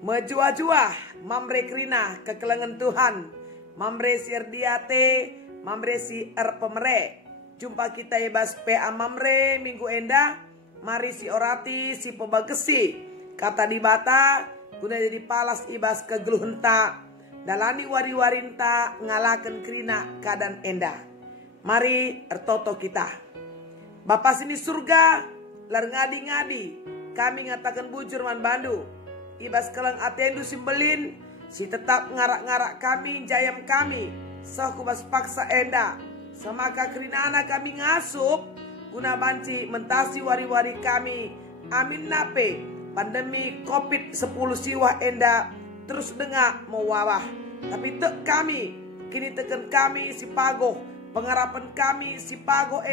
Mejua-jua mamre krina kekelengan Tuhan. Mamre sirdiate, mamre si pemere. Jumpa kita ibas PA mamre minggu enda. Mari si orati si pebagesi. Kata di bata guna jadi palas ibas kegeluhenta. Dalani wari-warinta ngalaken krina kadan enda. Mari ertoto kita. Bapa sini surga lar ngadi-ngadi. Kami ngatakan bujur man bandu. Ibas kelang atendu simbelin, si tetap ngarak-ngarak kami, jayam kami, sakubas paksa enda, semaka kerinana kami ngasup, guna banci mentasi wari-wari kami, amin nape, pandemi COVID-10 siwah enda, terus dengar mewabah, tapi tek kami, kini teken kami si pagoh, pengharapan kami si pagoh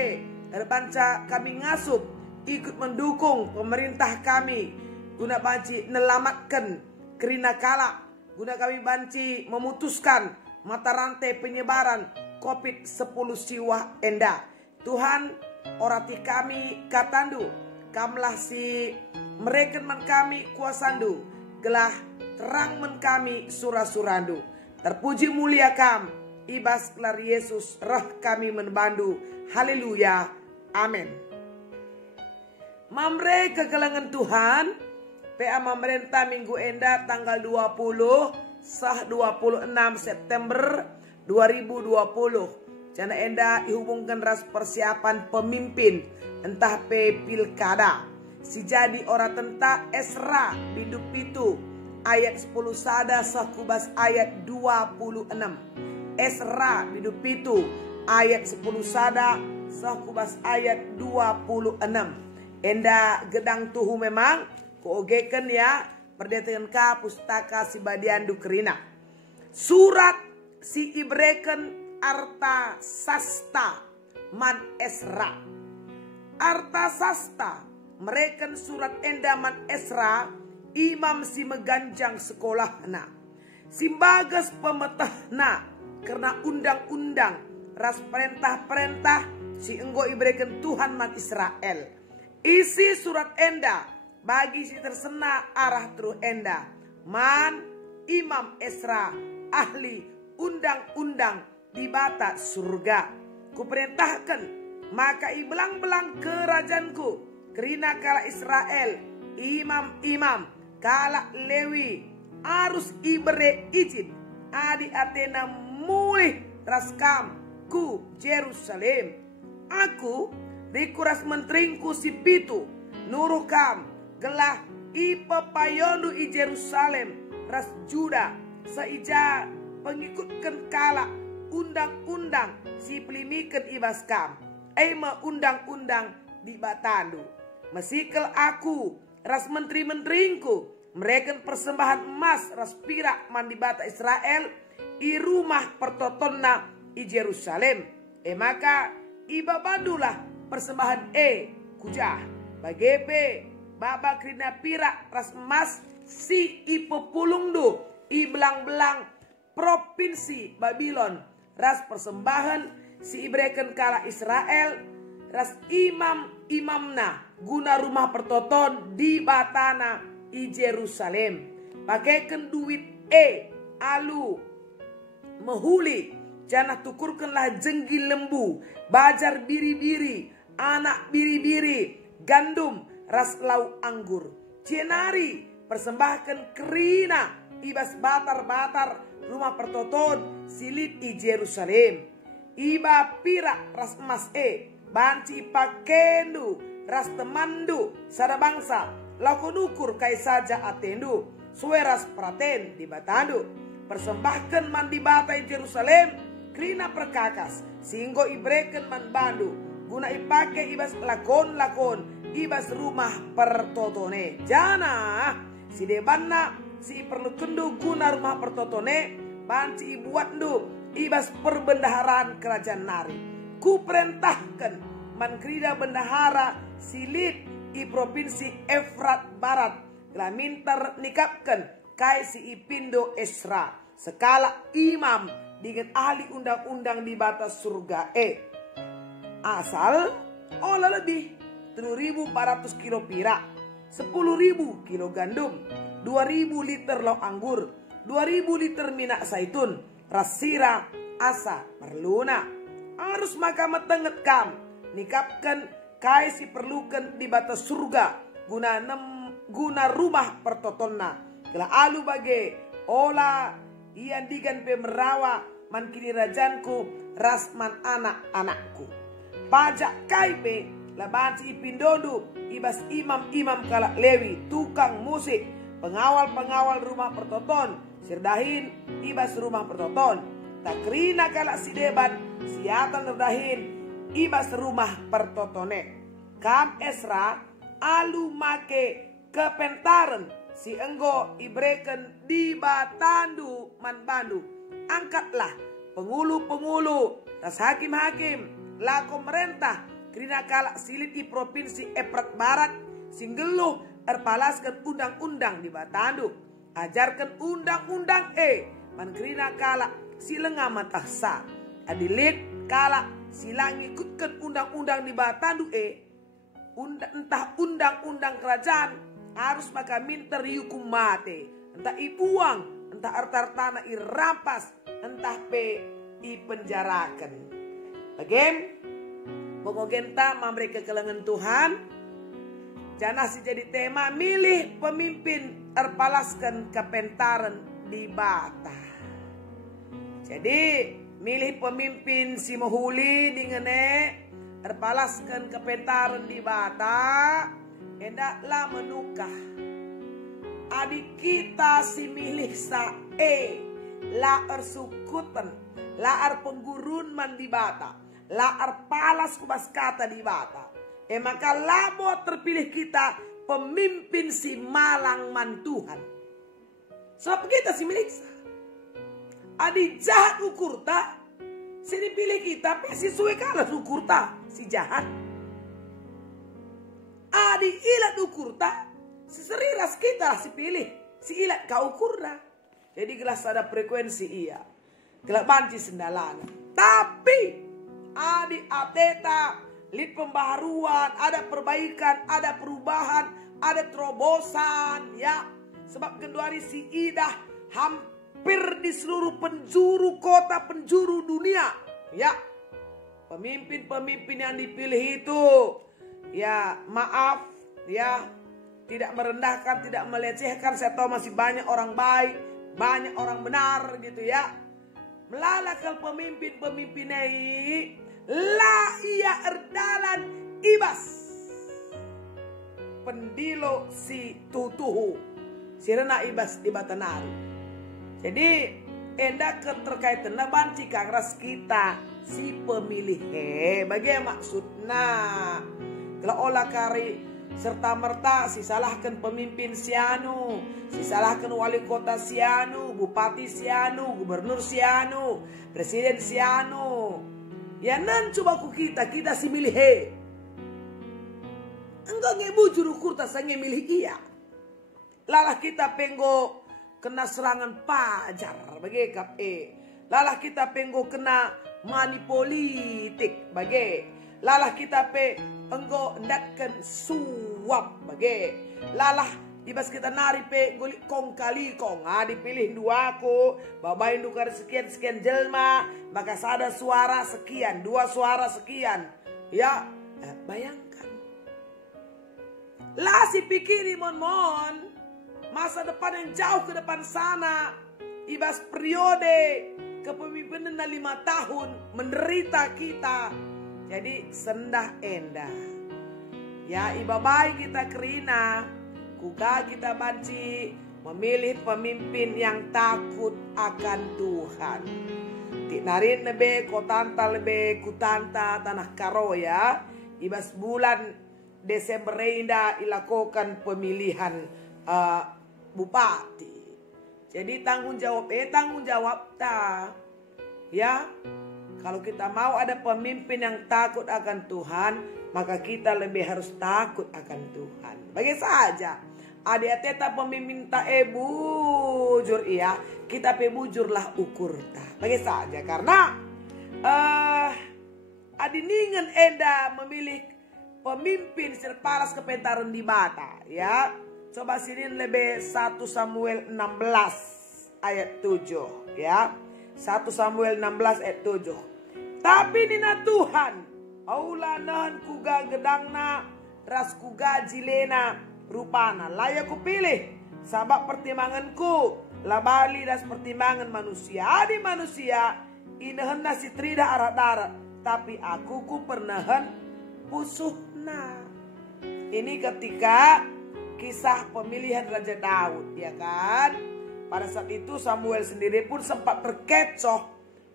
terbanca kami ngasup, ikut mendukung pemerintah kami, guna banci nelamatkan kerina kala, guna kami banci memutuskan mata rantai penyebaran COVID-10 siwah enda. Tuhan orati kami katandu, kamlah si mereken man kami kuasandu, gelah terang men kami surah-surandu. Terpuji mulia kam, ibas kelar Yesus rah kami menbandu. Haleluya, amin. Mamre kegelangan Tuhan, PA Pemerintah minggu enda tanggal 20 sah 26 September 2020. Jana enda dihubungkan ras persiapan pemimpin entah pilkada. Si jadi ora tenta Esra hidup itu ayat 10 sada sakubas ayat 26. Esra hidup itu ayat 10 sada sakubas ayat 26. Enda gedang tuhu memang koogeken ya perdetengan ka pustaka si badiandu kerina. Surat si ibreken arta sasta man Esra. Arta sasta mereken surat enda man Esra imam si meganjang sekolah na. Simbagas pemetahna karena undang-undang ras perintah-perintah si enggo ibreken Tuhan man Israel. Isi surat enda bagi si tersena arah teru enda man Imam Esra ahli undang-undang di bata surga. Kuperintahkan maka ibelang-belang kerajaanku kerina kala Israel imam-imam kala Lewi harus ibere izin adi Athena mulih raskam ku Jerusalem. Aku dikuras menteringku si pitu nuruh kam gelah ipepayondu i Jerusalem ras Juda seija pengikutkan kala undang-undang si pelimikan ibas kam ema undang-undang di batandu mesikel aku ras menteri-menteringku mereka persembahan emas ras pirak man di bata Israel i rumah pertotonna i Jerusalem maka iba bandulah persembahan kujah bagepe baba krina pirak ras emas si ipepulungdu i belang-belang provinsi Babylon ras persembahan si ibreken kala Israel ras imam-imamna guna rumah pertoton di batana i Jerusalem pakaikan duit alu mehuli janah tukurkanlah jenggi lembu bajar biri-biri anak biri-biri gandum ras lau anggur. Cienari persembahkan kerina ibas batar-batar rumah pertoton silip i Jerusalem. Iba pirak ras emas banci pakendu ras temandu sada bangsa lau nukur kai saja atendu sueras praten di batandu. Persembahkan man di bata i Jerusalem kerina perkakas singgo ibreken man bandu guna ipake ibas lakon-lakon ibas rumah pertotone. Jana si debanna si perlu kendu guna rumah pertotone banci ibuatdu ibas perbendaharaan kerajaan nari. Ku perintahkan man krida bendahara silit i provinsi Efrat Barat telah minter nikapkan kai si ipindo Esra sekala imam dengan ahli undang-undang di batas surga asal olah lebih 3.400 kilo pirak, 10.000 kilo gandum, 2.000 liter lauk anggur, 2.000 liter minyak zaitun, rasira asa perluna. Harus maka metenget kam, nikapkan kai si perlukan di batas surga, guna rumah pertotonna. Kela alu bage, ola ian digan pe merawa, man kini rajanku, rasman anak-anakku. Pajak kai pe, labanci ipindodu, ibas imam-imam kalak lewi, tukang musik, pengawal-pengawal rumah pertoton, sirdahin ibas rumah pertoton. Takrina kalak si debat, siatan nerdahin ibas rumah pertotone. Kam Esra alu make kepentaren si enggo ibreken di batandu man bandu. Angkatlah pengulu-pengulu, tas hakim-hakim, lako merentah, krina kalak silit i provinsi Eprat Barat, singgeluh erpalaskan undang-undang di batandu. Ajarkan undang-undang man krina kalak silenga matahsa. Adilit kalak silang ikutkan undang-undang di batandu entah undang-undang kerajaan harus maka minta dihukum mati, entah ibuang, entah harta-hartana irampas, entah penjarakan. Bagaimana? Pokoknya memberi kekelengan Tuhan. Jangan si jadi tema milih pemimpin erpalaskan kepentaran di bata. Jadi milih pemimpin si mohuli dingene erpalaskan kepentaran di bata. Endaklah menukah adik kita si milih la ersukutan, la penggurun man di bata, la palas kubas kata di bata. Maka lamo terpilih kita pemimpin si malang man Tuhan. Sebab kita si milih adi jahat ukur ta, si dipilih kita si suwe kalah ukur ta si jahat. Adi ilat ukur ta, si seriras kita si pilih, si ilat kau ukur dah. Jadi gelas ada frekuensi iya, gelas banci sendalana. Tapi adi ateta, lid pembaharuan, ada perbaikan, ada perubahan, ada terobosan ya. Sebab kenduari si Idah hampir di seluruh penjuru kota, penjuru dunia ya. Pemimpin-pemimpin yang dipilih itu ya maaf ya, tidak merendahkan, tidak melecehkan. Saya tahu masih banyak orang baik, banyak orang benar gitu ya. Melalakal pemimpin-pemimpin ini la ia erdalan ibas pendilo si tutuhu sirena ibas di batanari. Jadi endak terkait dengan banci kangras kita si pemilih bagaimana maksudnya. Kalau olah kari serta merta si salahkan pemimpin sianu, si salahkan wali kota sianu, bupati sianu, gubernur sianu, presiden sianu. Ya nan coba ku kita si milih enggak ngebujur kurta sange milih iya. Lalah kita penggo kena serangan pajar bagi lalah kita penggo kena money politik bagi lalah kita enggo ndatkan suap bagi lalah ibas kita nari golik kong kali kong dipilih dua aku babain dukar sekian jelma maka sada suara sekian, dua suara sekian ya. Bayangkan lah si pikiri mon masa depan yang jauh ke depan sana, ibas periode kepemimpinan 5 tahun menderita kita. Jadi sendah endah ya ibabai kita kerina kuka kita banci memilih pemimpin yang takut akan Tuhan. Tinarin nebe kotanta lebe kutanta tanah karo ya. Ibas bulan Desember indah ilakukan pemilihan bupati. Jadi tanggung jawab ta ya. Kalau kita mau ada pemimpin yang takut akan Tuhan, maka kita lebih harus takut akan Tuhan. Bagi saja adik teta pemimpin ta bujur iya, kita bujurlah ukur ta. Bagi saja karena adiningen enda memilih pemimpin serpalas kepentaran di mata ya. Coba sini lebih 1 Samuel 16 ayat 7 ya. 1 Samuel 16 ayat 7. Tapi nina Tuhan, aulanan kuga gedangna, ras kuga jilena rupana. Layak ku pilih, sabab pertimbanganku labali das pertimbangan manusia. Di manusia, inahen nasi trida arat darat. Tapi aku ku pernahan pusuhna. Ini ketika kisah pemilihan Raja Daud, ya kan? Pada saat itu Samuel sendiri pun sempat terkecoh.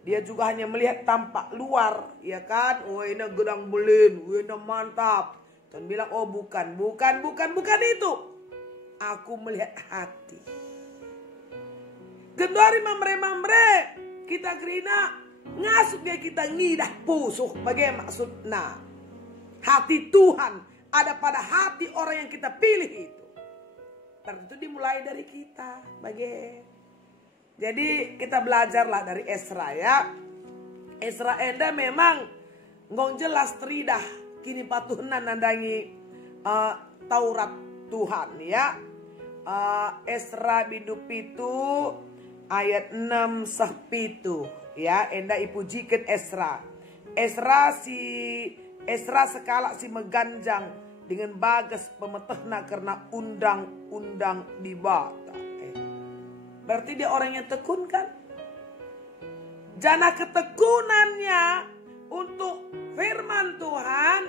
Dia juga hanya melihat tampak luar, ya kan? Oh ini gedang belin, oh ini mantap. Dan bilang, oh bukan itu. Aku melihat hati. Gendori mamre-mamre, kita kerina ngasuk dia kita ngidah pusuh. Bagaimana maksudnya? Hati Tuhan ada pada hati orang yang kita pilih itu. Tentu dimulai dari kita. Jadi kita belajarlah dari Ezra ya. Ezra enda memang ngong jelas teridah kini patuhna nandangi Taurat Tuhan ya. Ezra bidu pitu ayat 6 sepitu ya. Enda ipujikan Ezra. Ezra sekala si meganjang dengan bagas pemetehna karena undang-undang dibata. Berarti dia orang yang tekun kan? Jana ketekunannya untuk firman Tuhan,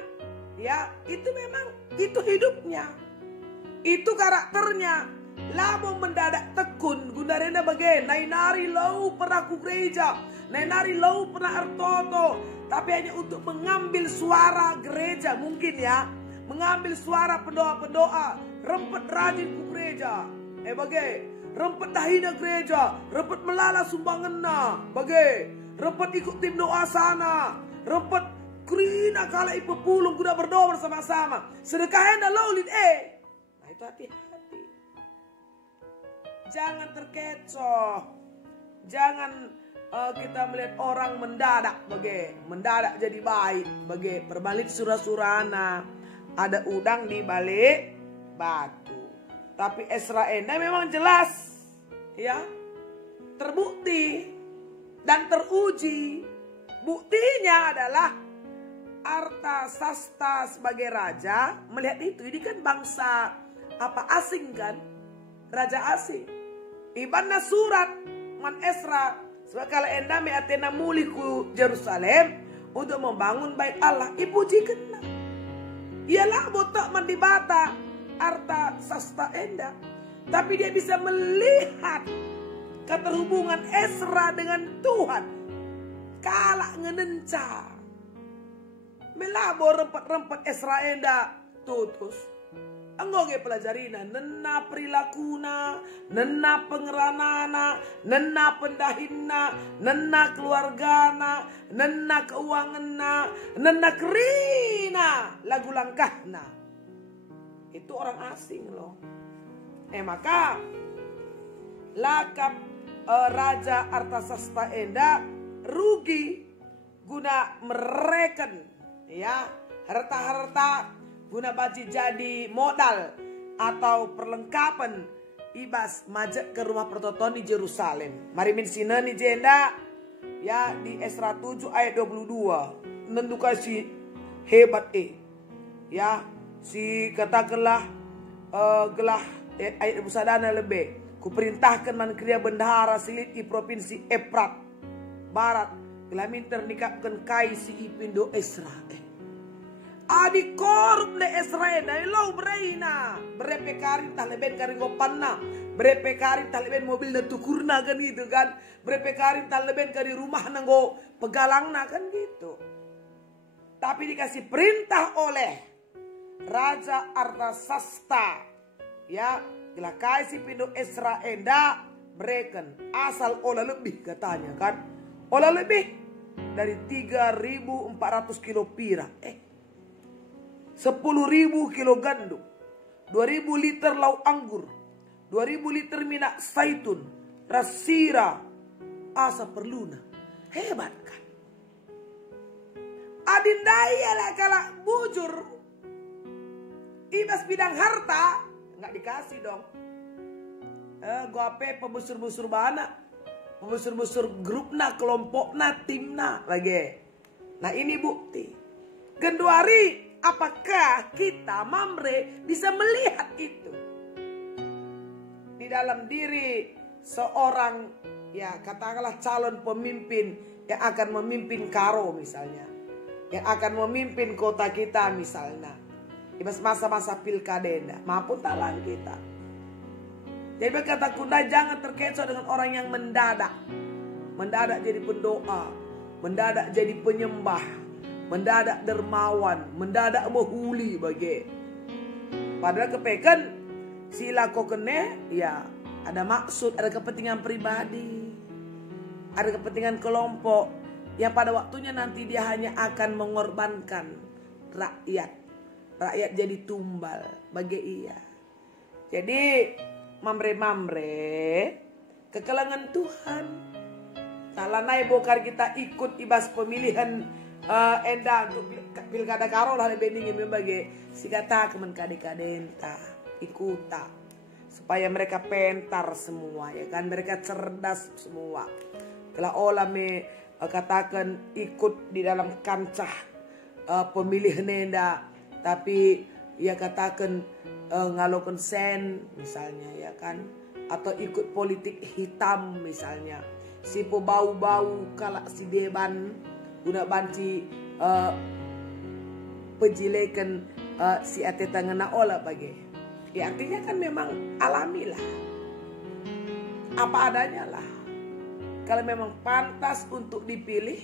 ya itu memang itu hidupnya, itu karakternya. Lamo mendadak tekun, gundarena bagai nainari lau pernah ku gereja, nainari lau pernah artoto, tapi hanya untuk mengambil suara gereja mungkin ya, mengambil suara pendoa-pendoa, rempet rajin ku gereja, bagai rempet dahina gereja, rempet melala sumbanganna, bagai rempet ikut tim doa sana, rempet krina kala ipu pulung guna berdoa bersama-sama, sedekahnya lolin Nah itu hati-hati. Jangan terkecoh, jangan kita melihat orang mendadak jadi baik, perbalik surah-surana, ada udang di balik batu. Tapi Ezra enda memang jelas, ya, terbukti dan teruji. Buktinya adalah Artasasta sebagai raja melihat itu. Ini kan bangsa asing kan, raja asing. Ibana surat man Ezra sebab kalau enda me atena muliku Jerusalem untuk membangun bait Allah. Ipujikan lah. Ialah botak man dibata Artasasta enda, tapi dia bisa melihat keterhubungan Ezra dengan Tuhan. Kala ngenenca melabo rempet-rempet Ezra enda tutus. Anggoge pelajarina, nena perilakuna, nena pengeranana, nena pendahinna, nena keluargana, nena keuanganna, nena kerina, lagu langkahna. Itu orang asing loh. Maka lakap Raja Artasasta enda rugi guna mereken ya harta-harta guna baji jadi modal atau perlengkapan ibas majak ke rumah pertoton di Jerusalem. Mari min sina ni jenda ya di Ezra 7 ayat 22. Nenduka si hebat ya si katakanlah gelah ayat busadana lebih. Kuperintahkan man kriya bendahara silit di provinsi Efrat Barat gelaminter nikapkan kai si ipindo Ezra. Adi korup le Ezra na ilo breina berepe karin taleben karin gopanna berepe karin taleben mobil na tukurna kan gitu kan, berepe karin taleben kari rumah nanggo pegalangna kan gitu. Tapi dikasih perintah oleh Raja Artasasta ya gelakai si pindo Ezra enda bereken asal olah lebih katanya kan, olah lebih dari 3.400 kilo pira 10.000 kilo gandum, 2.000 liter lauk anggur, 2.000 liter minyak zaitun, rasira, asa perluna. Hebat kan? Adindaya lah kala bujur. Ibas bidang harta, nggak dikasih dong. Gope pembusur-busur bana, pembusur-busur grupna, kelompokna, timna lagi. Nah ini bukti. Genduari, apakah kita Mamre bisa melihat itu di dalam diri seorang, ya katakanlah calon pemimpin yang akan memimpin Karo misalnya, yang akan memimpin kota kita misalnya, di masa-masa pilkada, maupun talang kita. Jadi berkata Kunda, jangan terkecoh dengan orang yang mendadak jadi pendoa, mendadak jadi penyembah, mendadak dermawan, mendadak menghuli bagi. Padahal kepekan sila kokene, ya ada maksud, ada kepentingan pribadi, ada kepentingan kelompok yang pada waktunya nanti dia hanya akan mengorbankan rakyat jadi tumbal bagi ia. Jadi mamre kekelangan Tuhan. Talanai bokar kita ikut ibas pemilihan enda untuk pilkada Karo lah lebih membagi si kata kemen kadenta ikuta supaya mereka pentar semua, ya kan, mereka cerdas semua. Kalau olah me katakan ikut di dalam kancah pemilihan enda, tapi ya katakan ngalokan sen misalnya, ya kan, atau ikut politik hitam misalnya, si bau-bau kalak si deban guna banci pejilekan si ate tangena olah bagi. Ya artinya kan memang alamilah, apa adanya lah. Kalau memang pantas untuk dipilih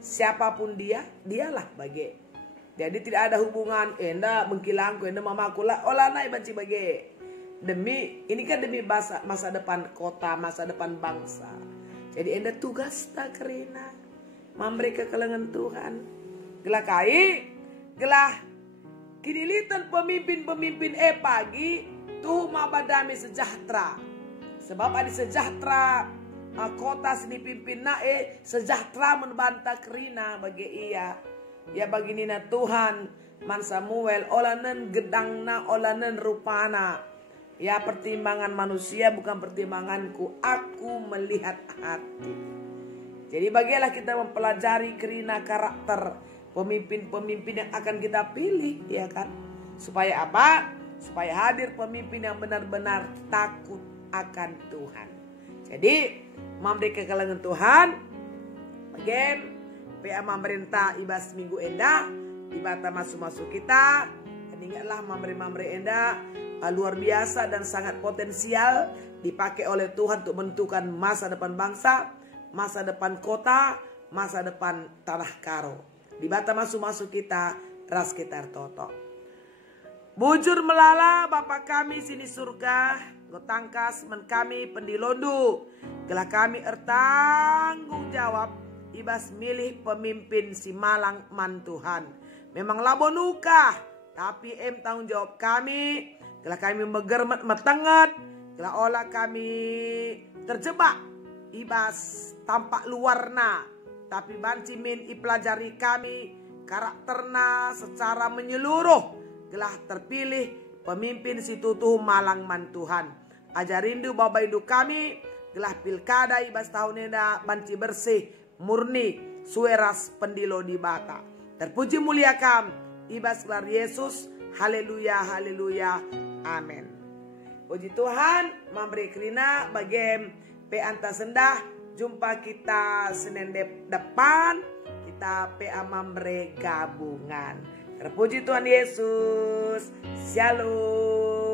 siapapun dialah bagi. Jadi tidak ada hubungan enda mengkilangku, enda mamaku lah olah naik banci bagi. Demi ini kan demi masa depan kota, masa depan bangsa. Jadi enda tugas tak kerina memberi kekelengan Tuhan. Gelah kai, gelah kinilitan pemimpin-pemimpin pagi tuh mabadami sejahtera. Sebab ada sejahtera kota sini pimpin sejahtera membantah kerina bagi ia. Ya baginina Tuhan man Samuel olanen gedangna olanen rupana. Ya pertimbangan manusia bukan pertimbanganku, aku melihat hati. Jadi bagilah kita mempelajari kerina karakter pemimpin-pemimpin yang akan kita pilih, ya kan? Supaya apa? Supaya hadir pemimpin yang benar-benar takut akan Tuhan. Jadi memberi kekelangan Tuhan, bagian PA pemerintah ibas minggu enda, ibata masuk-masuk kita. Dan ingatlah memberi enda luar biasa dan sangat potensial dipakai oleh Tuhan untuk menentukan masa depan bangsa, masa depan kota, masa depan tanah Karo. Di bata masuk-masuk kita ras kita toto. Bujur melala Bapa kami sini surga, gotangkas men kami pendilondu. Gelah kami ertanggung jawab ibas milih pemimpin si Malang man Tuhan. Memang labonuka, tapi tanggung jawab kami. Gelah kami megermet metenget, gelah olah kami terjebak ibas tampak luarna. Tapi banci min ipelajari kami karakterna secara menyeluruh. Gelah terpilih pemimpin si tutuh Malang man Tuhan. Ajarindu bapak ibu kami. Gelah pilkada ibas tahun enda banci bersih murni sueras pendilo di bata. Terpuji mulia kam ibas gelar Yesus. Haleluya haleluya amin. Puji Tuhan memberi kerina bagi peanta sendah. Jumpa kita Senin depan, kita PA Mamre gabungan. Terpuji Tuhan Yesus. Shalom.